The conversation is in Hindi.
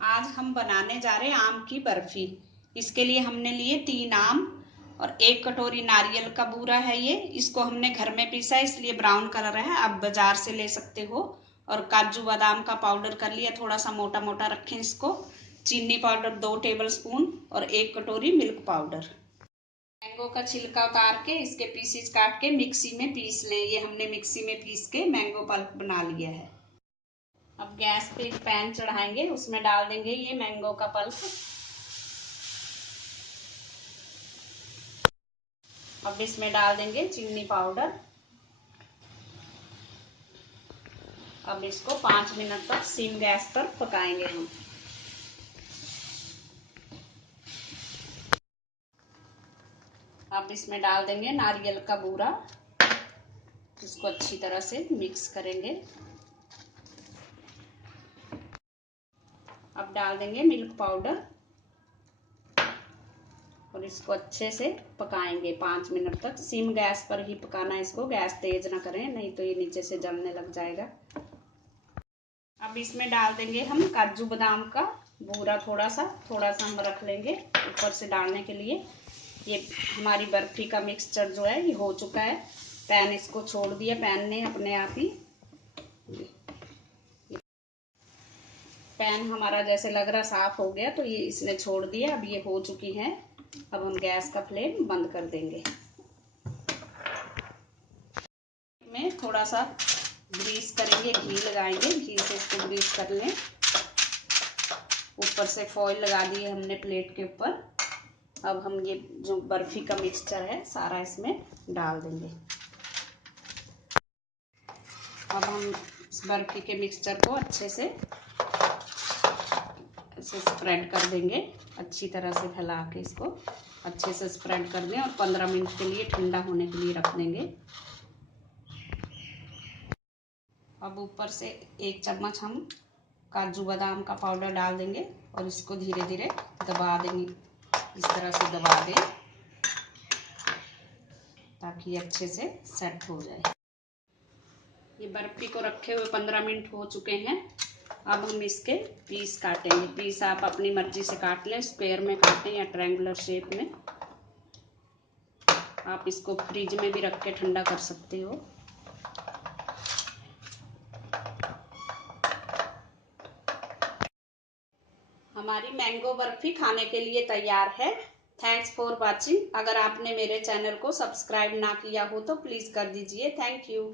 आज हम बनाने जा रहे हैं आम की बर्फी। इसके लिए हमने लिए 3 आम और 1 कटोरी नारियल का बूरा है। ये इसको हमने घर में पीसा है, इसलिए ब्राउन कलर है, आप बाजार से ले सकते हो। और काजू बादाम का पाउडर कर लिया, थोड़ा सा मोटा मोटा रखें इसको। चीनी पाउडर 2 टेबलस्पून और 1 कटोरी मिल्क पाउडर। मैंगो का छिलका उतार के इसके पीसेस काट के मिक्सी में पीस लें। ये हमने मिक्सी में पीस के मैंगो पल्प बना लिया है। अब गैस पे एक पैन चढ़ाएंगे, उसमें डाल देंगे ये मैंगो का पल्प। अब इसमें डाल देंगे चीनी पाउडर। अब इसको 5 मिनट तक सिम गैस पर पकाएंगे हम। अब इसमें डाल देंगे नारियल का बूरा, इसको अच्छी तरह से मिक्स करेंगे। अब डाल देंगे मिल्क पाउडर और इसको अच्छे से पकाएंगे 5 मिनट तक। सिम गैस पर ही पकाना है इसको, गैस तेज ना करें, नहीं तो ये नीचे से जलने लग जाएगा। अब इसमें डाल देंगे हम काजू बादाम का बूरा, थोड़ा सा हम रख लेंगे ऊपर से डालने के लिए। ये हमारी बर्फी का मिक्सचर जो है ये हो चुका है। पैन इसको छोड़ दिया, पैन ने अपने आप ही। पैन हमारा जैसे लग रहा साफ हो गया, तो ये इसने छोड़ दिया। अब ये हो चुकी है। अब हम गैस का फ्लेम बंद कर देंगे। में थोड़ा सा ग्रीस करेंगे, घी लगाएंगे, घी से इसको ग्रीस कर लें। ऊपर से फॉइल लगा दी है हमने प्लेट के ऊपर। अब हम ये जो बर्फी का मिक्सचर है सारा इसमें डाल देंगे। अब हम इस बर्फी के मिक्सचर को अच्छे से स्प्रेड कर देंगे। अच्छी तरह से फैला के इसको अच्छे से स्प्रेड कर दें और 15 मिनट के लिए ठंडा होने के लिए रख देंगे। अब ऊपर से 1 चम्मच हम काजू बादाम का पाउडर डाल देंगे और इसको धीरे धीरे दबा देंगे। इस तरह से दबा दें ताकि अच्छे से सेट हो जाए। ये बर्फी को रखे हुए 15 मिनट हो चुके हैं। अब हम इसके पीस काटेंगे। पीस आप अपनी मर्जी से काट लें, स्क्वायर में काटें या ट्रायंगुलर शेप में। आप इसको फ्रिज में भी रख के ठंडा कर सकते हो। हमारी मैंगो बर्फी खाने के लिए तैयार है। Thanks for watching. अगर आपने मेरे चैनल को सब्सक्राइब ना किया हो तो प्लीज कर दीजिए। Thank you.